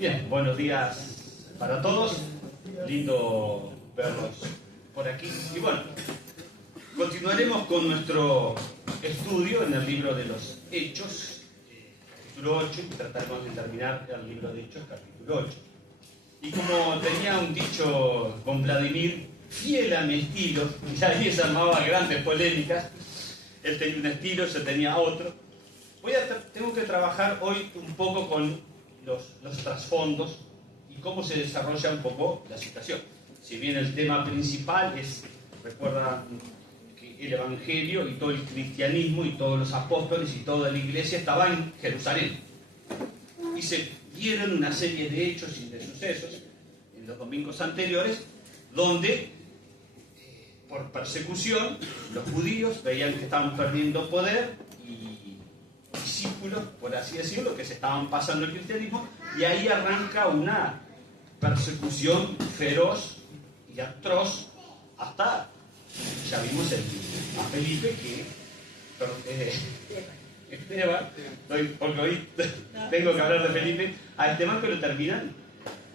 Bien, buenos días para todos. Lindo verlos por aquí. Y bueno, continuaremos con nuestro estudio en el libro de los Hechos, capítulo 8, y trataremos de terminar el libro de Hechos, capítulo 8. Y como tenía un dicho con Vladimir, fiel a mi estilo, y ahí se armaban grandes polémicas, él tenía un estilo, yo tenía otro. Tengo que trabajar hoy un poco con los trasfondos y cómo se desarrolla un poco la situación. Si bien el tema principal es, recuerda que el Evangelio y todo el cristianismo y todos los apóstoles y toda la iglesia estaban en Jerusalén. Y se dieron una serie de hechos y de sucesos en los domingos anteriores donde por persecución los judíos veían que estaban perdiendo poder y discípulos, por así decirlo, que se estaban pasando el cristianismo, y ahí arranca una persecución feroz y atroz hasta, ya vimos a Felipe Esteban, porque hoy tengo que hablar de Felipe, a Esteban, que lo terminan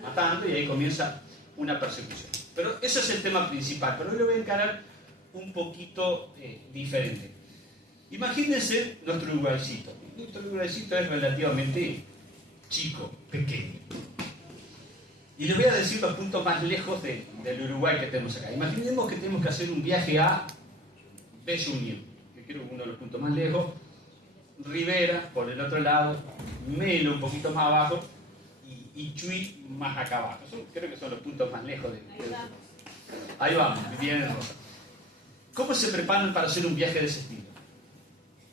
matando y ahí comienza una persecución. Pero ese es el tema principal, pero hoy lo voy a encarar un poquito diferente. Imagínense nuestro Uruguaycito. Nuestro Uruguaycito es relativamente chico, pequeño. Y les voy a decir los puntos más lejos del Uruguay que tenemos acá. Imaginemos que tenemos que hacer un viaje a Bello Unión, que creo que es uno de los puntos más lejos, Rivera por el otro lado, Melo un poquito más abajo y Chuy más acá abajo. Creo que son los puntos más lejos de ahí vamos, bien en rosa. ¿Cómo se preparan para hacer un viaje de ese estilo?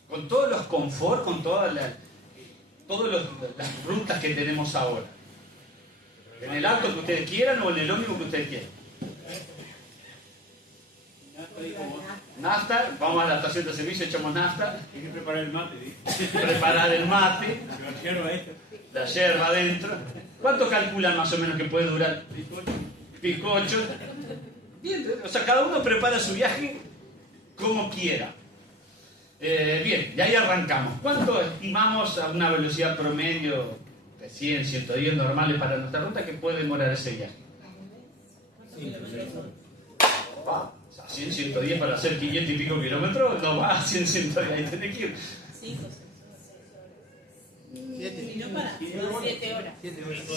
Con todos los confort, con todas las rutas que tenemos ahora. En el auto que ustedes quieran o en el ómnibus que ustedes quieran. Nafta, vamos a la estación de servicio, echamos nafta. Hay que preparar el mate, ¿sí? Preparar el mate. La yerba adentro. ¿Cuánto calculan más o menos que puede durar? Bizcocho. Bien, o sea, cada uno prepara su viaje como quiera. Bien, y ahí arrancamos. ¿Cuánto estimamos a una velocidad promedio de 100, 110 normales para nuestra ruta que puede demorar ese viaje? Va, a 100, 110 para hacer 500 y pico kilómetros, no va a 100, 110, ahí tenés que ir. 7 horas.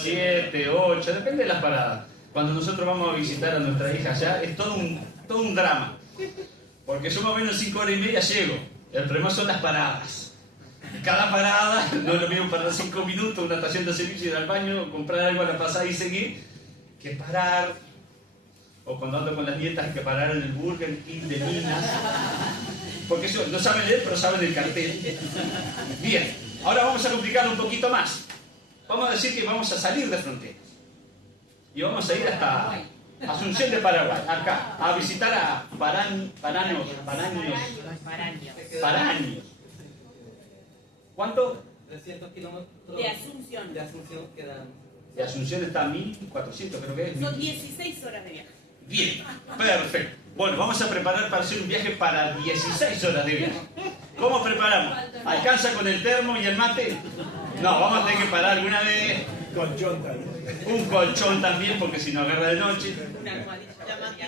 7, 8, depende de las paradas. Cuando nosotros vamos a visitar a nuestra hija allá, es todo un drama. Porque yo más o menos 5 horas y media llego. El problema son las paradas. Cada parada, no es lo mismo parar 5 minutos, una estación de servicio, ir al baño, comprar algo a la pasada y seguir, que parar. O cuando ando con las dietas, que parar en el Burger King de Minas. Porque eso, no saben leer, pero saben el cartel. Bien, ahora vamos a complicarlo un poquito más. Vamos a decir que vamos a salir de fronteras. Y vamos a ir hasta Asunción de Paraguay, acá, a visitar a Paraños. ¿Cuánto? 300 kilómetros De Asunción. de Asunción quedan. De Asunción está a 1400, creo que es. Son 16 horas de viaje. Bien, perfecto. Bueno, vamos a preparar para hacer un viaje para 16 horas de viaje. ¿Cómo preparamos? ¿Alcanza con el termo y el mate? No, vamos a tener que parar alguna vez. Colchón también. Un colchón también, porque si no agarra de noche. Una almohadilla.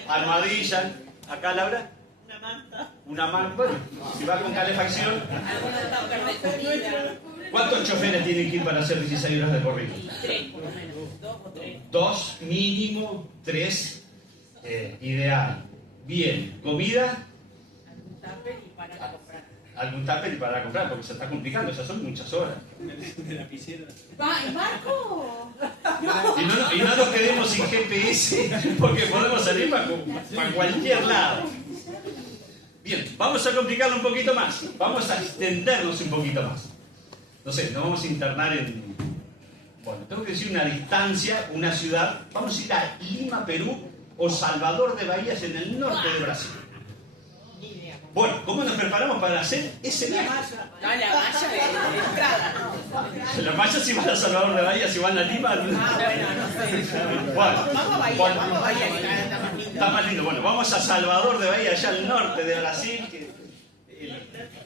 Armadilla. ¿Acá, Laura? Una manta. Una manta. Bueno, si va con calefacción. Algunos están perdidos. ¿Cuántos choferes tienen que ir para hacer 16 horas de corrido? 3 por lo menos. 2 o 3. 2 mínimo, 3 ideal. Bien, comida. Algún tupper y para comprar. Algún tupper y para comprar, porque se está complicando, ya son muchas horas. De la piscina. ¡Ay, Marco! Y no nos quedemos sin GPS, porque podemos salir para cualquier lado. Bien, vamos a complicarlo un poquito más. Vamos a extendernos un poquito más. No sé, nos vamos a internar en... Bueno, tengo que decir una distancia, una ciudad. Vamos a ir a Lima, Perú, o Salvador de Bahías, en el norte de Brasil. Bueno, ¿cómo nos preparamos para hacer ese viaje? No, la malla de entrada. La malla si van a Salvador de Bahía, si van a Lima. Bueno, no sé. Bueno, Vamos a Bahía, está más lindo. Está más lindo. Bueno, vamos a Salvador de Bahía, allá al norte de Brasil,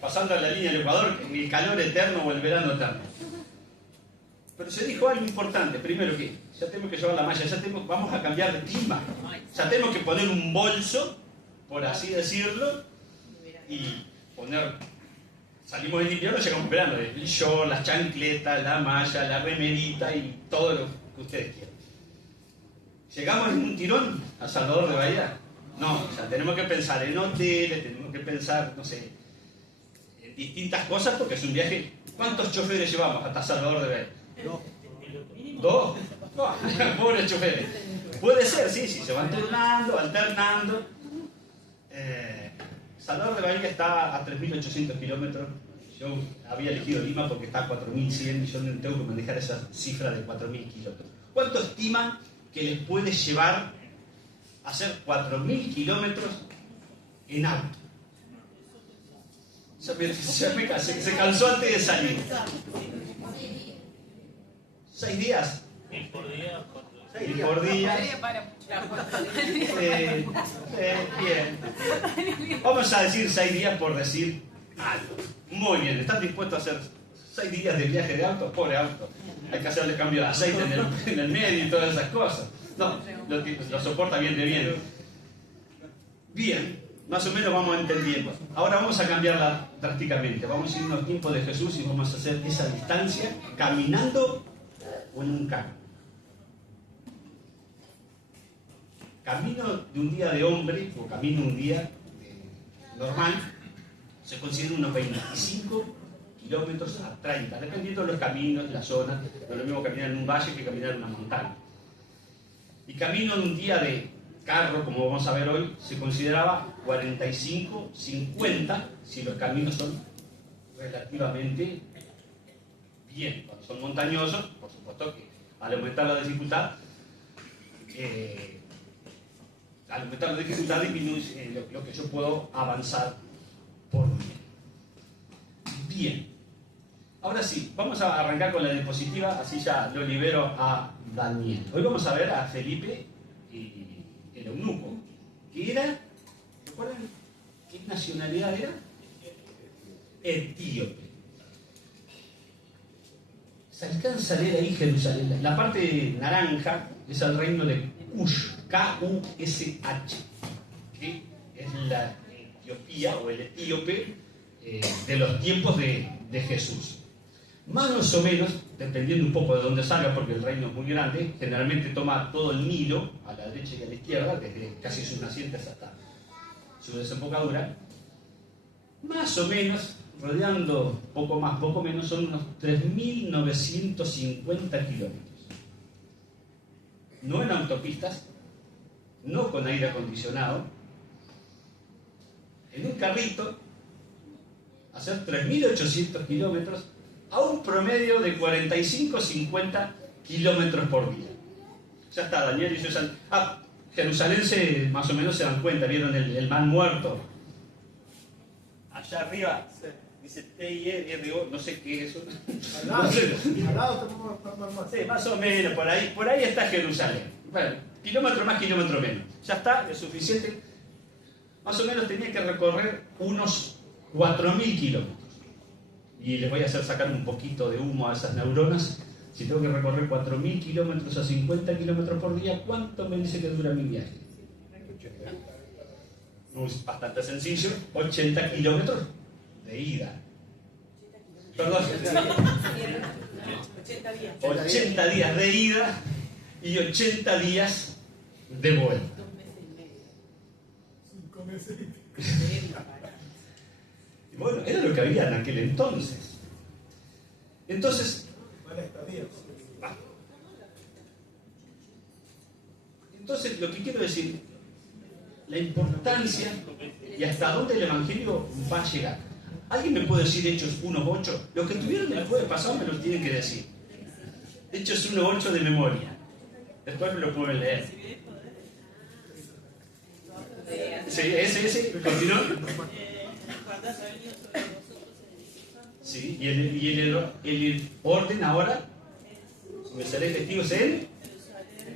pasando a la línea del Ecuador, el calor eterno o el verano eterno. Pero se dijo algo importante. Primero que ya tenemos que llevar la malla, vamos a cambiar de clima. Ya tenemos que poner un bolso, por así decirlo, y poner... Salimos en invierno, llegamos en verano. El short, las chancletas, la malla, la remerita y todo lo que ustedes quieran. ¿Llegamos en un tirón a Salvador de Bahía? No, o sea, tenemos que pensar en hoteles, tenemos que pensar, no sé, en distintas cosas porque es un viaje. ¿Cuántos choferes llevamos hasta Salvador de Bahía? ¿Dos? Oh, pobres choferes. Puede ser, sí, se van turnando, alternando. Salvador de Bahía está a 3.800 kilómetros. Yo había elegido Lima porque está a 4.100 y yo no tengo que manejar esa cifra de 4.000 kilómetros. ¿Cuánto estiman que les puede llevar a hacer 4.000 kilómetros en auto? Se cansó antes de salir. 6 días. 6 por día, 6 por día. Bien. Vamos a decir 6 días por decir algo. Muy bien. ¿Están dispuestos a hacer 6 días de viaje de auto? Pobre auto. Hay que hacerle cambio de aceite en el medio y todas esas cosas. No, lo soporta bien de bien. Bien. Más o menos vamos entendiendo. Ahora vamos a cambiarla drásticamente. Vamos a irnos al tiempo de Jesús y vamos a hacer esa distancia caminando o en un carro. Camino de un día de hombre o camino un día normal se considera unos 25 kilómetros a 30, dependiendo de los caminos, de la zona. No es lo mismo caminar en un valle que caminar en una montaña. Y camino de un día de carro, como vamos a ver hoy, se consideraba 45, 50, si los caminos son relativamente bien. Cuando son montañosos, por supuesto que al aumentar la dificultad, disminuye lo que yo puedo avanzar por día. Bien. Ahora sí, vamos a arrancar con la diapositiva, así ya lo libero a Daniel. Hoy vamos a ver a Felipe, el eunuco, que era, ¿recuerdan qué nacionalidad era? Etíope. Se alcanza a leer ahí Jerusalén. La parte naranja es el reino de Kush, K-U-S-H, que es la Etiopía o el etíope de los tiempos de Jesús. Más o menos, dependiendo un poco de dónde salga, porque el reino es muy grande, generalmente toma todo el Nilo, a la derecha y a la izquierda, desde casi sus nacientes hasta su desembocadura. Más o menos, rodeando poco más, poco menos, son unos 3.950 kilómetros. No en autopistas, no con aire acondicionado, en un carrito, hacer 3.800 kilómetros a un promedio de 45-50 kilómetros por día. Ya está, Daniel y yo ya... Jerusalén más o menos se dan cuenta, vieron el mar muerto. Allá arriba dice T-I-R-O, no sé qué es eso. Al lado más. Sí, más o menos, por ahí está Jerusalén. Bueno, kilómetro más, kilómetro menos. Ya está, es suficiente. Más o menos tenía que recorrer unos 4.000 kilómetros. Y les voy a hacer sacar un poquito de humo a esas neuronas. Si tengo que recorrer 4.000 kilómetros a 50 kilómetros por día, ¿cuánto me dice que dura mi viaje? Es bastante sencillo, 80 kilómetros de ida. Perdón, 80 días de ida y 80 días de vuelta. 5 meses. Y bueno, era lo que había en aquel entonces. Entonces, lo que quiero decir, la importancia y hasta dónde el Evangelio va a llegar. ¿Alguien me puede decir Hechos 1.8? Los que estuvieron el jueves pasado me lo tienen que decir. Hechos 1.8 de memoria. Después me lo pueden leer. Sí, ese, continúa. Sí, y el orden ahora, me seré testigos en,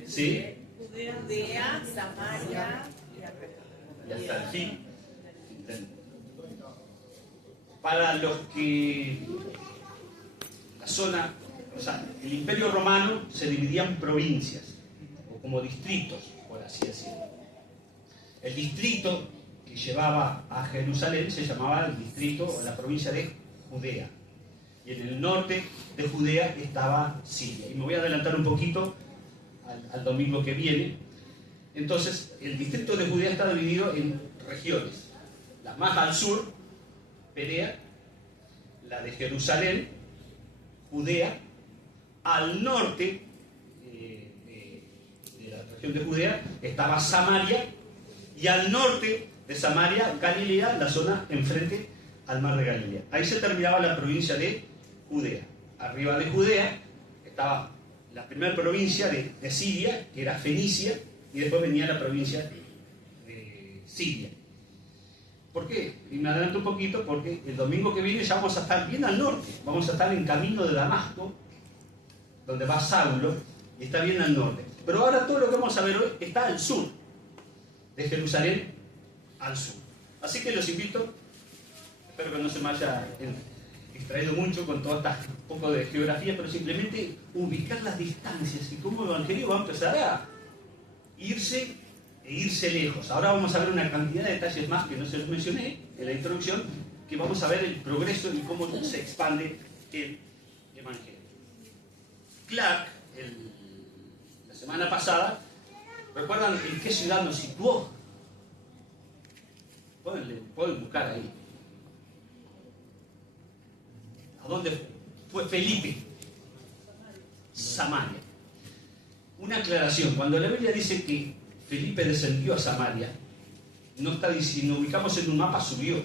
sí, Judea, Samaria y hasta el fin. Para los que la zona O sea, el Imperio Romano se dividía en provincias, o como distritos, por así decirlo. El distrito que llevaba a Jerusalén se llamaba el distrito o la provincia de Judea. Y en el norte de Judea estaba Siria. Y me voy a adelantar un poquito al domingo que viene. Entonces, el distrito de Judea está dividido en regiones. La más al sur, Perea, la de Jerusalén, Judea. Al norte de la región de Judea estaba Samaria, y al norte de Samaria, Galilea, la zona enfrente al mar de Galilea. Ahí se terminaba la provincia de Judea. Arriba de Judea estaba la primera provincia de Siria, que era Fenicia, y después venía la provincia de Siria. ¿Por qué? Y me adelanto un poquito porque el domingo que viene ya vamos a estar bien al norte, vamos a estar en camino de Damasco, donde va Saulo, y está bien al norte. Pero ahora todo lo que vamos a ver hoy está al sur, de Jerusalén al sur. Así que los invito, espero que no se me haya distraído mucho con toda esta poco de geografía, pero simplemente ubicar las distancias y cómo el Evangelio va a empezar a irse lejos. Ahora vamos a ver una cantidad de detalles más que no se los mencioné en la introducción, que vamos a ver el progreso y cómo se expande el Evangelio. Clark, la semana pasada, ¿recuerdan en qué ciudad nos situó? Pueden buscar ahí. ¿A dónde fue Felipe? Samaria. Una aclaración, cuando la Biblia dice que Felipe descendió a Samaria, no está diciendo, ubicamos en un mapa, subió,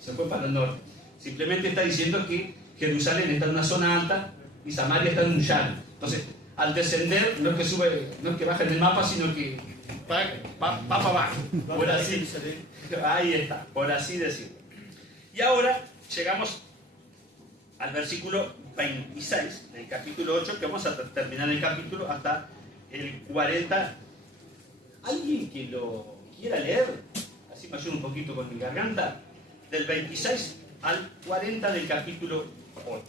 se fue para el norte. Simplemente está diciendo que Jerusalén está en una zona alta y Samaria está en un llano. Entonces, al descender, no es que sube, no es que baja en el mapa, sino que va para abajo. Por así, ahí está, por así decirlo. Y ahora llegamos al versículo 26 del capítulo 8, que vamos a terminar el capítulo hasta el 40. ¿Alguien que lo quiera leer? Así me ayuda un poquito con mi garganta. Del 26 al 40 del capítulo 8.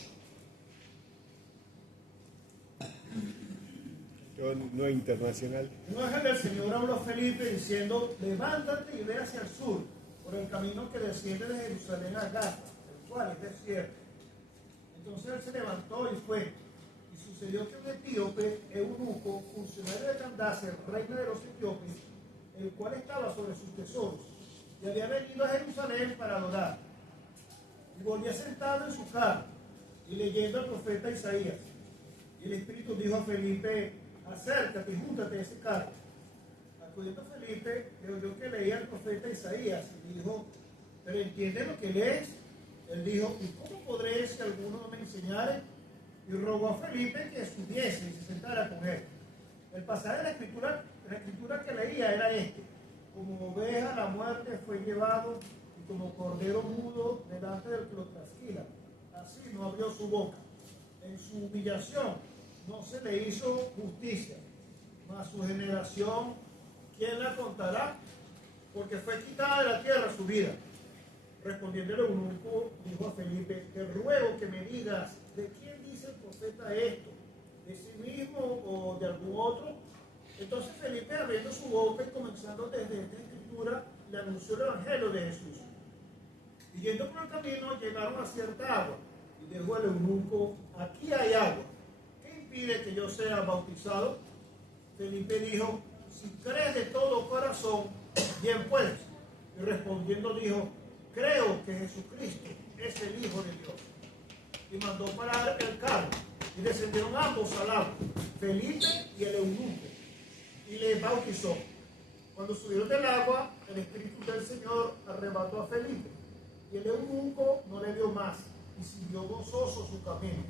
Yo no internacional. Un ángel del Señor habló a Felipe diciendo: levántate y ve hacia el sur, por el camino que desciende de Jerusalén a Gaza, el cual es desierto. Entonces él se levantó y fue. Y sucedió que un etíope, eunuco, funcionario de Candace, reina de los etíopes, el cual estaba sobre sus tesoros, y había venido a Jerusalén para adorar. Y volvía sentado en su carro, y leyendo al profeta Isaías. Y el Espíritu dijo a Felipe: acércate y júntate a ese carro. Acudiendo Felipe, le oyó que leía al profeta Isaías, y dijo: ¿pero entiendes lo que lees? Él dijo: ¿y cómo podré si alguno no me enseñare? Y rogó a Felipe que subiese y se sentara con él. El pasaje de la escritura que leía era este: como oveja a la muerte fue llevado, y como cordero mudo delante del que lo trasquila, así no abrió su boca. En su humillación no se le hizo justicia, mas su generación, ¿quién la contará? Porque fue quitada de la tierra su vida. Respondiendo el eunuco, dijo a Felipe: te ruego que me digas, ¿de quién dice el profeta esto? ¿De sí mismo o de algún otro? Entonces Felipe, abriendo su boca y comenzando desde esta escritura, le anunció el evangelio de Jesús. Y yendo por el camino, llegaron a cierta agua, y dijo el eunuco: aquí hay agua, ¿qué impide que yo sea bautizado? Felipe dijo: si crees de todo corazón, bien puedes. Y respondiendo dijo: creo que Jesucristo es el Hijo de Dios. Y mandó parar el carro, y descendieron ambos al agua, Felipe y el eunuco, y le bautizó. Cuando subieron del agua, el Espíritu del Señor arrebató a Felipe, y el eunuco no le vio más, y siguió gozoso su camino.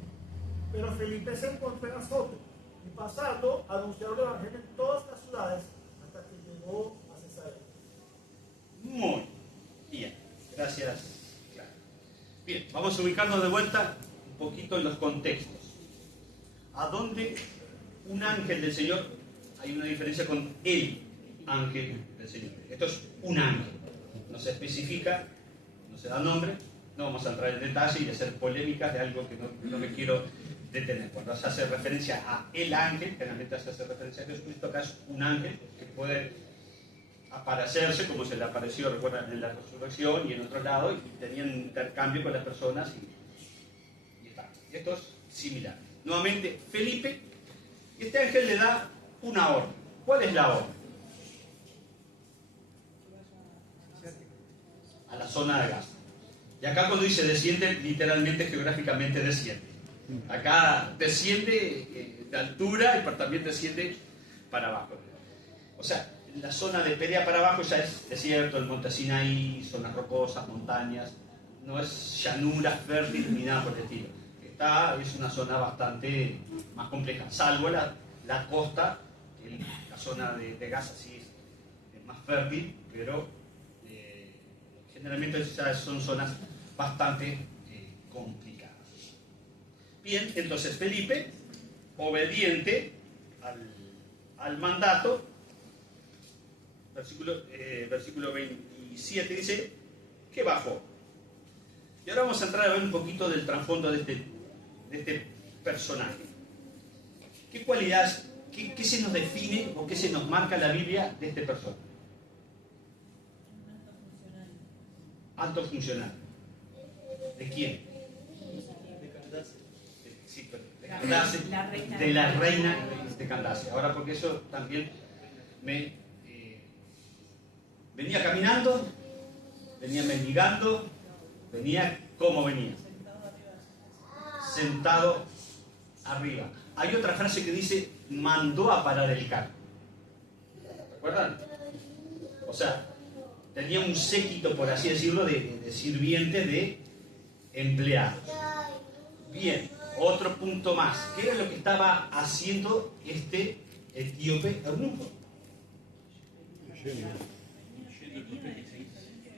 Pero Felipe se encontró en Azoto, y pasando, anunciaron el evangelio en todas las ciudades, hasta que llegó a Cesarea. Muy bien, gracias. Claro. Bien, vamos a ubicarnos de vuelta un poquito en los contextos. ¿A dónde un ángel del Señor? Hay una diferencia con el ángel del Señor. Esto es un ángel. No se especifica, no se da nombre. No vamos a entrar en detalle y hacer polémicas de algo que no me quiero tener. Cuando se hace referencia a el ángel, generalmente se hace referencia a Jesucristo, acá es un ángel que puede aparecerse como se le apareció, recuerdan, en la resurrección y en otro lado, y tenían intercambio con las personas y está. Esto es similar. Nuevamente, Felipe, este ángel le da una orden. ¿Cuál es la orden? A la zona de Gaza. Y acá cuando dice desciende, literalmente, geográficamente desciende. Acá desciende de altura, pero también desciende para abajo. O sea, la zona de Perea para abajo ya es desierto, el monte Sinaí, zonas rocosas, montañas, no es llanura fértil ni nada por el estilo. Es una zona bastante más compleja, salvo la costa, la zona de Gaza sí es más fértil, pero generalmente son zonas bastante complicadas. Bien, entonces Felipe, obediente al mandato, versículo 27 dice que bajó. Y ahora vamos a entrar a ver un poquito del trasfondo de este personaje. ¿Qué cualidades, qué se nos define o qué se nos marca la Biblia de este personaje? Alto funcionario. ¿De quién? Sí, de Candace, de la reina de Candace. Ahora, porque eso también venía caminando, venía mendigando, venía como venía. Sentado arriba. Hay otra frase que dice, mandó a parar el carro. ¿Recuerdan? O sea, tenía un séquito, por así decirlo, de sirvientes, de empleados. Bien, otro punto más. ¿Qué era lo que estaba haciendo este etíope eunuco?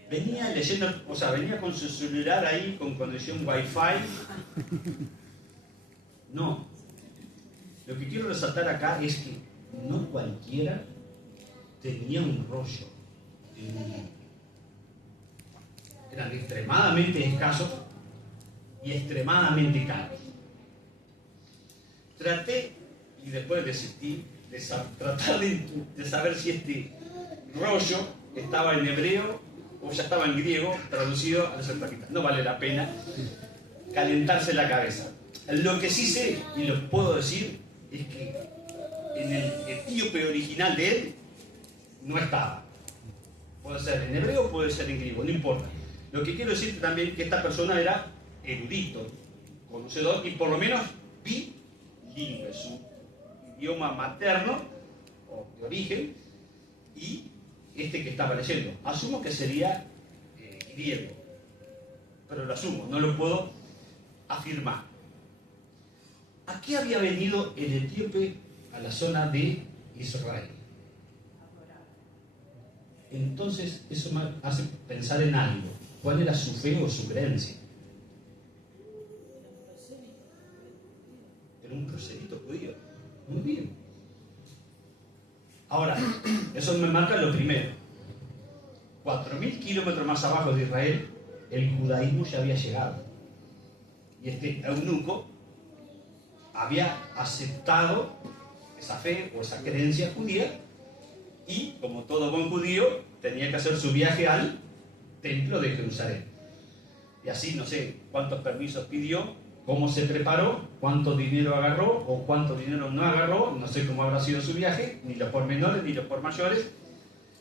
Venía leyendo, o sea, venía con su celular ahí con conexión Wi-Fi. No. Lo que quiero resaltar acá es que no cualquiera tenía un rollo. Eran extremadamente escasos y extremadamente caros. Traté, y después desistí, tratar de saber si este rollo estaba en hebreo o ya estaba en griego traducido al septuaginta. No vale la pena calentarse la cabeza. Lo que sí sé, y lo puedo decir, es que en el etíope original de él no estaba. Puede ser en hebreo, puede ser en griego, no importa. Lo que quiero decir también es que esta persona era erudito, conocedor y por lo menos bilingüe, su idioma materno o de origen y este que estaba leyendo. Asumo que sería griego, pero lo asumo, no lo puedo afirmar. ¿A qué había venido el etíope a la zona de Israel? Entonces eso me hace pensar en algo. ¿Cuál era su fe o su creencia? Era un prosélito judío. Muy bien. Ahora, eso me marca lo primero. 4.000 kilómetros más abajo de Israel, el judaísmo ya había llegado. Y este eunuco había aceptado esa fe o esa creencia judía y, como todo buen judío, tenía que hacer su viaje al templo de Jerusalén. Y así, no sé cuántos permisos pidió, cómo se preparó, cuánto dinero agarró o cuánto dinero no agarró, no sé cómo habrá sido su viaje, ni los pormenores ni los por mayores,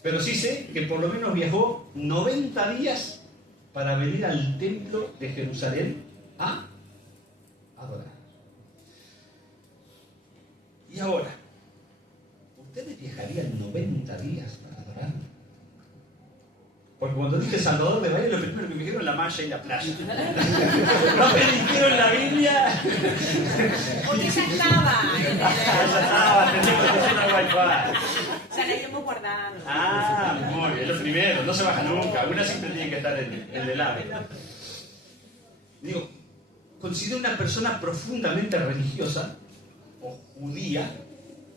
pero sí sé que por lo menos viajó 90 días para venir al templo de Jerusalén a adorar. Y ahora, ¿ustedes viajarían 90 días para adorar? Porque cuando dije Salvador de Bahía, lo primero que me dijeron la malla y la playa. No me dijeron la Biblia. Porque ya estaba. Ya estaba, tenemos que hacer una Wi-Fi. Ya la habíamos guardado. Ah, muy bien, lo primero, no se baja nunca. Una siempre tiene que estar en el ave. Digo, considero una persona profundamente religiosa o judía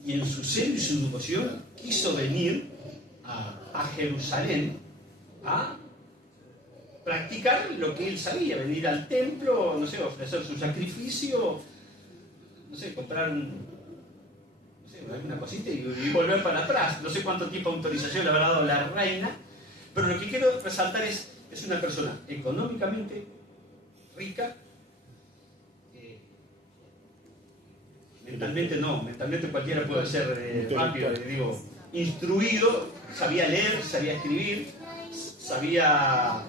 y en su celo y su devoción quiso venir a Jerusalén a practicar lo que él sabía, venir al templo, no sé, ofrecer su sacrificio no sé, comprar no sé, alguna cosita y volver para atrás. No sé cuánto tiempo de autorización le habrá dado la reina, pero lo que quiero resaltar es una persona económicamente rica, mentalmente no, mentalmente cualquiera puede ser rápido, digo, instruido, sabía leer, sabía escribir, sabía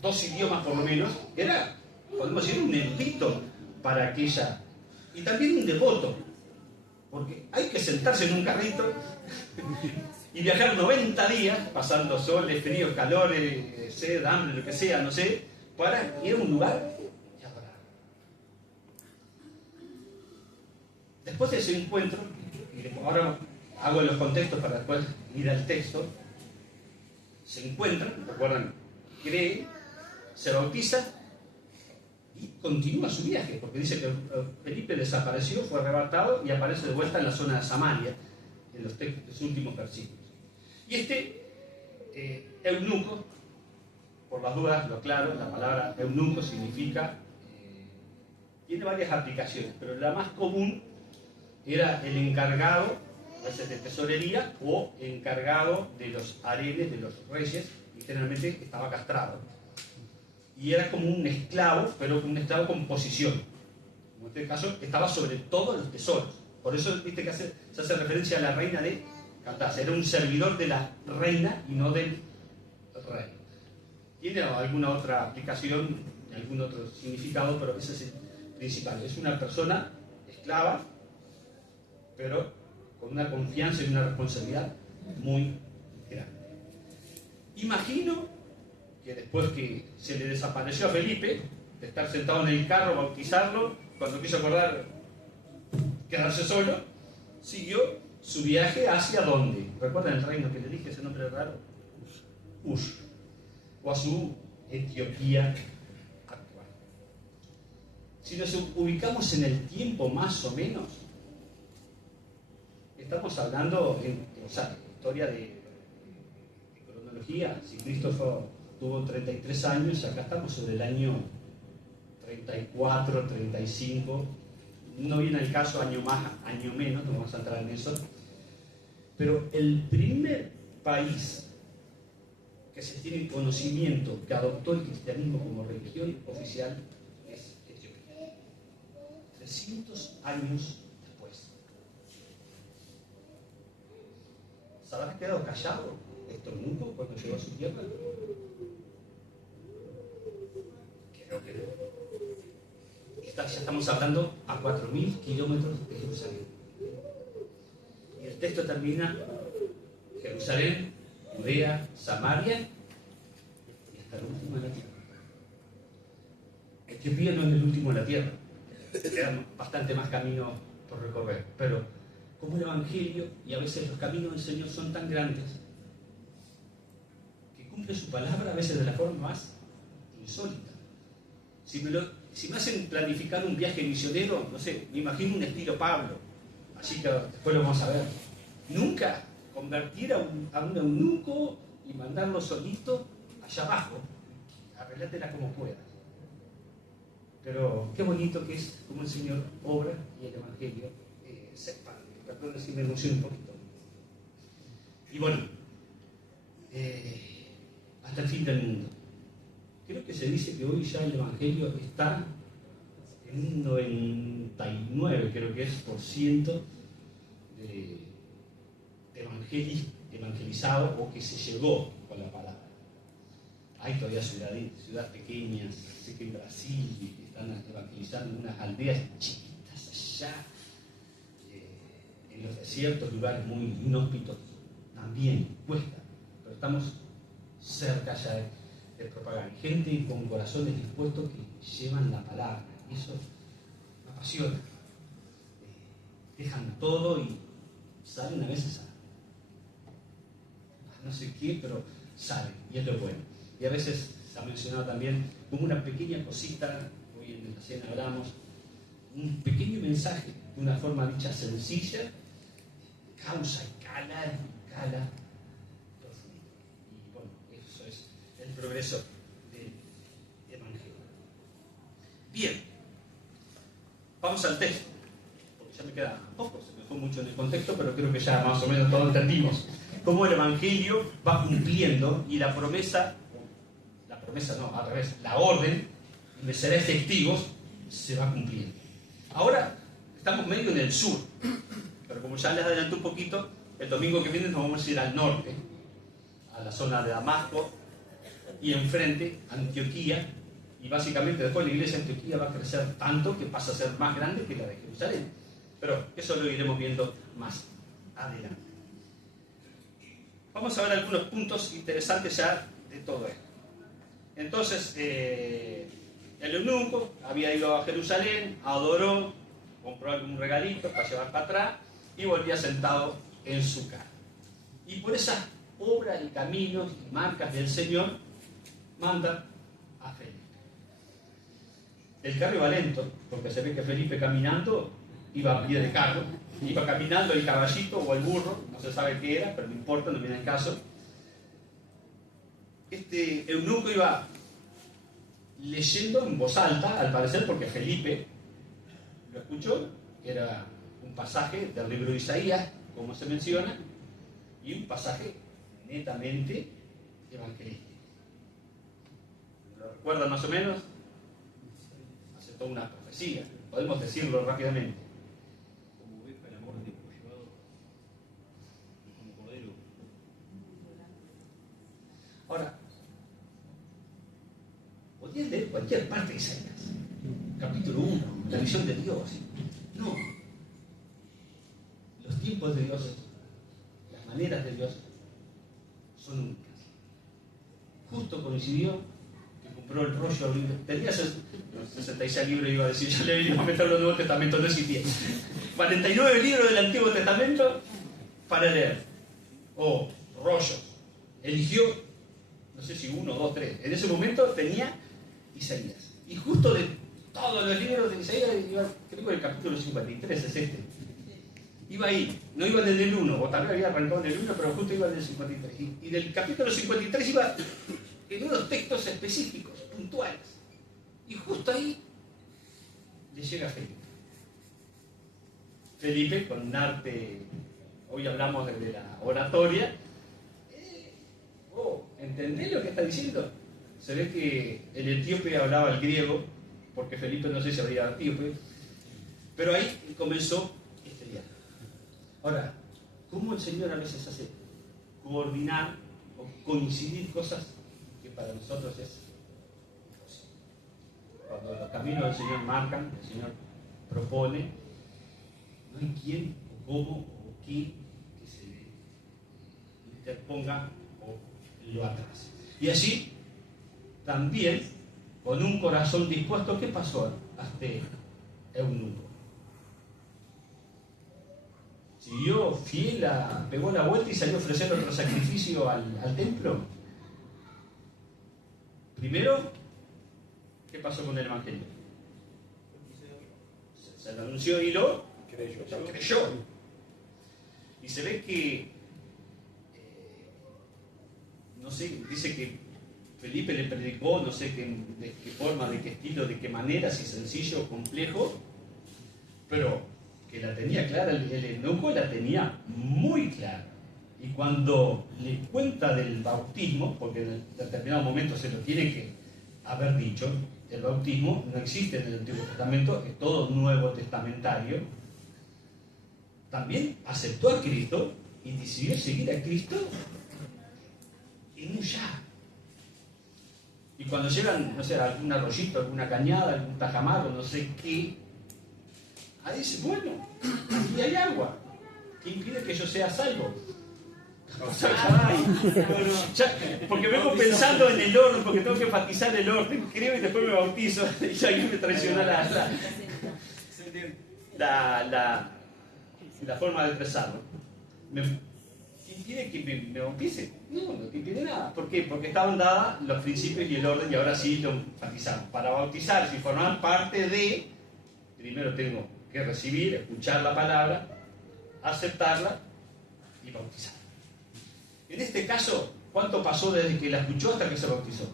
2 idiomas por lo menos, era, podemos decir, un erudito para aquella, y también un devoto, porque hay que sentarse en un carrito y viajar 90 días, pasando soles, fríos, calores, sed, hambre, lo que sea, no sé, para ir a un lugar y adorar. Después de ese encuentro, y ahora hago los contextos para después ir al texto, se encuentran, recuerdan, cree, se bautiza y continúa su viaje, porque dice que Felipe desapareció, fue arrebatado y aparece de vuelta en la zona de Samaria, en los últimos versículos. Y eunuco, por las dudas, lo aclaro, la palabra eunuco significa, tiene varias aplicaciones, pero la más común era el encargado, a veces de tesorería, o encargado de los harenes de los reyes, y generalmente estaba castrado. Y era como un esclavo, pero un esclavo con posición. En este caso, estaba sobre todos los tesoros. Por eso, viste que se hace referencia a la reina de Cantaza. Era un servidor de la reina y no del rey. Tiene alguna otra aplicación, algún otro significado, pero ese es el principal. Es una persona esclava, pero con una confianza y una responsabilidad muy grande. Imagino que después que se le desapareció a Felipe, de estar sentado en el carro, bautizarlo, cuando quiso acordar quedarse solo, siguió su viaje hacia dónde. ¿Recuerdan el reino que le dije, ese nombre raro? Ush. O a su Etiopía actual. Si nos ubicamos en el tiempo más o menos, estamos hablando en historia de cronología. Si Cristo tuvo 33 años, acá estamos sobre el año 34, 35. No viene al caso año más, año menos, no vamos a entrar en eso. Pero el primer país que se tiene conocimiento que adoptó el cristianismo como religión oficial es Etiopía. 300 años después. ¿Se habrá quedado callado estos grupos cuando llegó a su tierra? Creo que no. Ya estamos hablando a 4.000 kilómetros de Jerusalén. Y el texto termina: Jerusalén, Judea, Samaria y hasta el último de la tierra. Etiopía no es el último de la tierra. Quedan bastante más caminos por recorrer. Pero como el Evangelio, y a veces los caminos del Señor son tan grandes, que cumple su palabra a veces de la forma más insólita. Si me hacen planificar un viaje misionero, no sé, me imagino un estilo Pablo, así que después lo vamos a ver. Nunca convertir a un eunuco y mandarlo solito allá abajo, arreglátela como puedas. Pero qué bonito que es como el Señor obra y el Evangelio se expande. Perdón si me emociono un poquito. Y bueno, hasta el fin del mundo. Creo que se dice que hoy ya el Evangelio está en un 99, creo que es, por ciento de evangelizado, o que se llegó con la palabra. Hay todavía ciudades pequeñas, sé que en Brasil están evangelizando en unas aldeas chiquitas allá, en los desiertos, lugares muy inhóspitos, también cuesta, pero estamos cerca ya de propagar. Gente con corazones dispuestos que llevan la palabra, y eso me apasiona. Dejan todo y salen a veces a no sé qué, pero salen, y es lo bueno. Y a veces se ha mencionado también como una pequeña cosita, hoy en la cena hablamos, un pequeño mensaje, de una forma dicha sencilla, causa y cala profundo. Y bueno, eso es el progreso del Evangelio. Bien, vamos al texto. me queda poco, se me fue mucho en el contexto, pero creo que ya más o menos todos entendimos cómo el Evangelio va cumpliendo y la promesa no, al revés, la orden de ser testigos se va cumpliendo. Ahora estamos medio en el sur, pero como ya les adelanté un poquito, el domingo que viene nos vamos a ir al norte, a la zona de Damasco, y enfrente Antioquía, y básicamente después la iglesia de Antioquía va a crecer tanto que pasa a ser más grande que la de Jerusalén. Pero eso lo iremos viendo más adelante. Vamos a ver algunos puntos interesantes ya de todo esto. Entonces, el eunuco había ido a Jerusalén, adoró, compró algún regalito para llevar para atrás y volvía sentado en su casa. Y por esas obras y caminos y marcas del Señor, manda a Felipe. El carro iba lento, porque se ve que Felipe caminando iba a pie de carro, iba caminando el caballito o el burro, no se sabe qué era, pero no importa, no viene el caso. Este eunuco iba leyendo en voz alta, al parecer porque Felipe lo escuchó, era un pasaje del libro de Isaías, como se menciona, y un pasaje netamente evangelístico. ¿Lo recuerdan más o menos? Hace toda una profecía, podemos decirlo rápidamente. Como oveja el amor de llevado como cordero. Ahora, podías leer cualquier parte de Isaías, capítulo 1, la visión de Dios. No, los tiempos de Dios, las maneras de Dios son únicas. Justo coincidió que compró el rollo, tenía 66 libros, iba a decir, yo le iba a meter los Nuevos Testamentos, no existía. 49 libros del Antiguo Testamento para leer, o rollos. Eligió, no sé si 1, 2, 3. En ese momento tenía Isaías. Y justo de todos los libros de Isaías, creo que el capítulo 53 es este. Iba ahí, no iba desde el 1, o tal vez había arrancado en el 1, pero justo iba desde el 53. Y del capítulo 53 iba en unos textos específicos, puntuales. Y justo ahí le llega Felipe. Felipe, con un arte, hoy hablamos de la oratoria. ¿Entendés lo que está diciendo? Se ve que el etíope hablaba el griego, porque Felipe no sé si había etíope, pero ahí comenzó este diálogo. Ahora, ¿cómo el Señor a veces hace coordinar o coincidir cosas que para nosotros es imposible? Cuando los caminos del Señor marcan, el Señor propone, no hay quién, o cómo, o qué que se le interponga o lo atrás. Y así, también, con un corazón dispuesto, ¿qué pasó a este eunuco? Siguió fiel, pegó la vuelta y salió a ofrecer otro sacrificio al templo. Primero, ¿qué pasó con el Evangelio? Se lo anunció y lo creyó. Y se ve que no sé, dice que Felipe le predicó, no sé de qué forma, de qué estilo, de qué manera, si sencillo o complejo, pero que la tenía clara, el eunuco la tenía muy clara. Y cuando le cuenta del bautismo, porque en determinado momento se lo tiene que haber dicho, el bautismo no existe en el Antiguo Testamento, es todo nuevo testamentario, también aceptó a Cristo y decidió seguir a Cristo en un ya. Y cuando llegan, no sé, algún arroyito, alguna cañada, algún tajamar o no sé qué, ahí dice, bueno, aquí hay agua. ¿Qué impide que yo sea salvo? Porque vengo pensando en el orden, porque tengo que enfatizar el orden, creo, y después me bautizo. Y ya me traiciona la forma de expresarlo. ¿Qué impide que me bautice? No te impide nada. ¿Por qué? Porque estaban dadas los principios y el orden, y ahora sí lo enfatizamos. Para bautizarse y formar parte de, primero tengo que recibir, escuchar la palabra, aceptarla y bautizar. En este caso, ¿cuánto pasó desde que la escuchó hasta que se bautizó?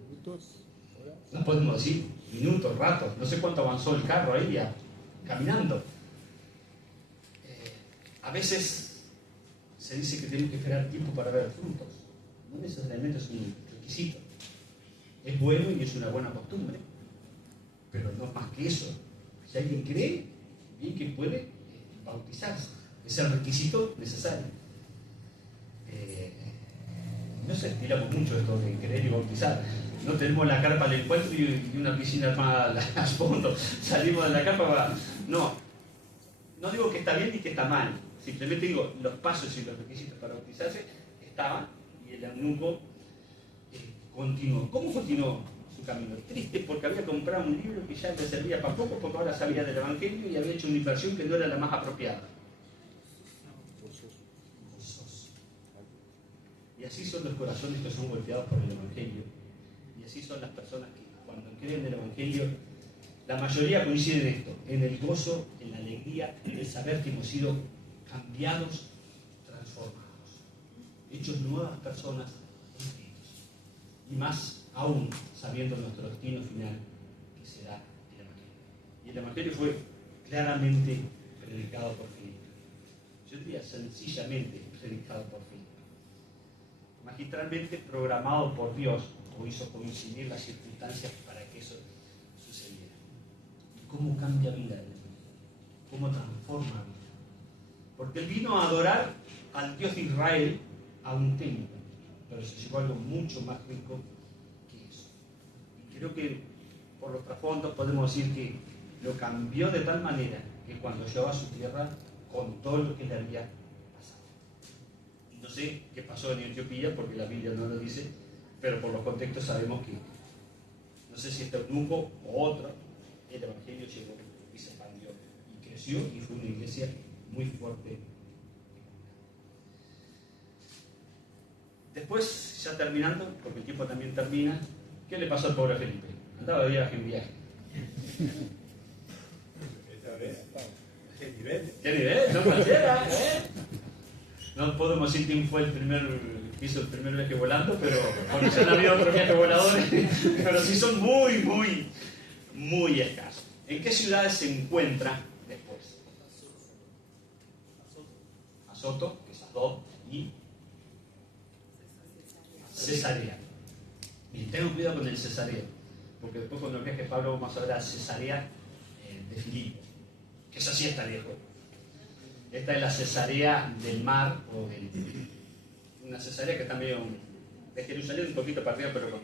Minutos, horas. No podemos decir minutos, ratos, no sé cuánto avanzó el carro ahí ya. caminando. A veces se dice que tenemos que esperar tiempo para ver frutos. No necesariamente es un requisito. Es bueno y es una buena costumbre, pero no más que eso. Si alguien cree, bien que puede bautizarse. Es el requisito necesario. No se estilamos mucho esto de creer y bautizar. No tenemos la carpa al encuentro y una piscina armada al fondo. Salimos de la carpa. No digo que está bien ni que está mal. Simplemente digo, los pasos y los requisitos para bautizarse estaban y el eunuco continuó. ¿Cómo continuó su camino? Triste porque había comprado un libro que ya le servía para poco, porque ahora sabía del Evangelio y había hecho una inversión que no era la más apropiada. Y así son los corazones que son golpeados por el Evangelio. Y así son las personas que cuando creen el Evangelio, la mayoría coincide en esto, en el gozo, en la alegría, en el saber que hemos sido cambiados, transformados, hechos nuevas personas en Cristo. Y más aún sabiendo nuestro destino final, que será el Evangelio. Y el Evangelio fue claramente predicado por Filipo. Yo diría sencillamente predicado por Filipo. Magistralmente programado por Dios, o hizo coincidir las circunstancias para que eso sucediera. ¿Y cómo cambia vida? ¿Cómo transforma vida? Porque él vino a adorar al Dios de Israel a un templo, pero se llevó algo mucho más rico que eso. Y creo que por los trasfondos podemos decir que lo cambió de tal manera que cuando llegó a su tierra contó lo que le había pasado. No sé qué pasó en Etiopía porque la Biblia no lo dice, pero por los contextos sabemos que, no sé si este eunuco o otro, el Evangelio llegó y se expandió y creció y fue una iglesia muy fuerte. Después, ya terminando, porque el tiempo también termina, ¿qué le pasó al pobre Felipe? Andaba de viaje en viaje. ¿Qué nivel? ¿Qué nivel? No cualquiera, ¿eh? No podemos decir quién fue que hizo el primer viaje volando, pero bueno, ya han habido otros viajes voladores, pero sí son muy, muy, muy escasos. ¿En qué ciudades se encuentra después? Azoto, que es Asdod, y Cesarea. Bien, tengan cuidado con el Cesarea, porque después cuando viaje Pablo vamos a ver a Cesarea de Filipo, que esa sí está lejos. Esta es la Cesarea del mar, o una Cesarea que está medio de Jerusalén, un poquito partida, pero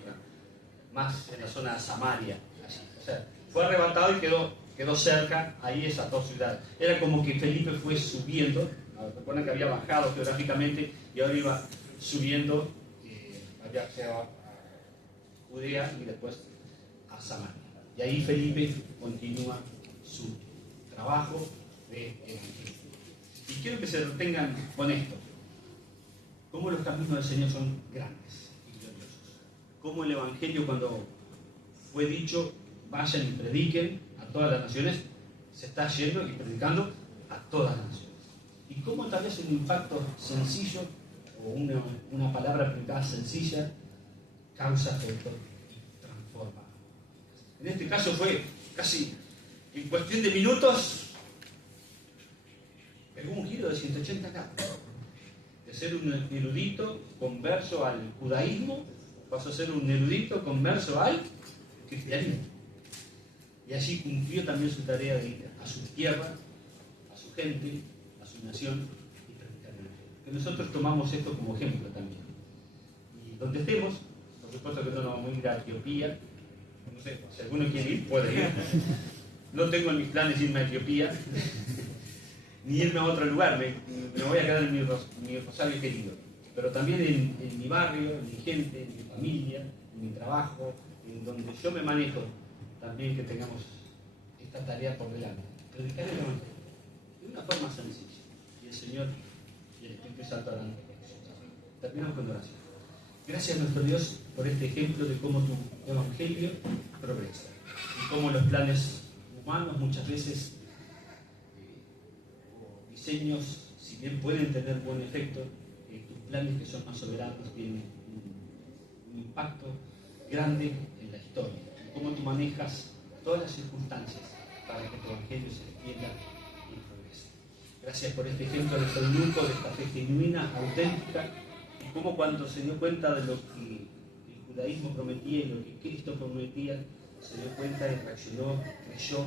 más en la zona de Samaria. Así. O sea, fue arrebatado y quedó cerca, ahí esas dos ciudades. Era como que Felipe fue subiendo, recuerden que había bajado geográficamente y ahora iba subiendo, había llegado a Judea y después a Samaria. Y ahí Felipe continúa su trabajo de evangelio. Y quiero que se retengan con esto. Cómo los caminos del Señor son grandes y gloriosos. Cómo el Evangelio, cuando fue dicho, vayan y prediquen a todas las naciones, se está yendo y predicando a todas las naciones. Y cómo tal vez un impacto sencillo, o una palabra predicada sencilla, causa efecto y transforma. En este caso fue casi en cuestión de minutos, pegó un giro de 180 grados. De ser un erudito converso al judaísmo, pasó a ser un erudito converso al cristianismo. Y allí cumplió también su tarea de ir a su tierra, a su gente, a su nación y predicar el evangelio. Que nosotros tomamos esto como ejemplo también. Y donde estemos, por supuesto que no nos vamos a ir a Etiopía. No sé, si alguno quiere ir, puede ir. No tengo en mis planes irme a Etiopía, ni irme a otro lugar. Me voy a quedar en mi Rosario querido. Pero también en mi barrio, en mi gente, en mi familia, en mi trabajo, en donde yo me manejo, también que tengamos esta tarea por delante. Predicar el evangelio de una forma sencilla. Y el Señor y el Espíritu Santo harán eso. Terminamos con oración. Gracias a nuestro Dios por este ejemplo de cómo tu evangelio progresa y cómo los planes humanos muchas veces o diseños, si bien pueden tener buen efecto, tus planes que son más soberanos tienen un impacto grande en la historia. Y cómo tú manejas todas las circunstancias para que tu evangelio se extienda y progrese. Gracias por este ejemplo de este grupo, de esta fe genuina, auténtica, y cómo cuando se dio cuenta de lo que el judaísmo prometía y lo que Cristo prometía, se dio cuenta y reaccionó, creyó,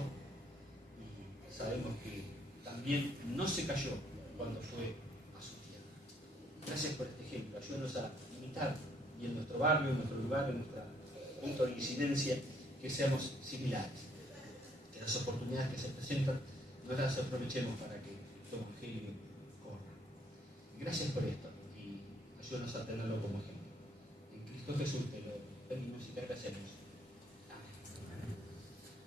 y sabemos que también no se cayó cuando fue a su tierra. Gracias por este ejemplo, ayúdanos a imitar, y en nuestro barrio, en nuestro lugar, en nuestro punto de incidencia, que seamos similares, que las oportunidades que se presentan no las aprovechemos para que tu evangelio corra. Gracias por esto y ayúdanos a tenerlo como ejemplo. En Cristo Jesús te lo pedimos y te agradecemos.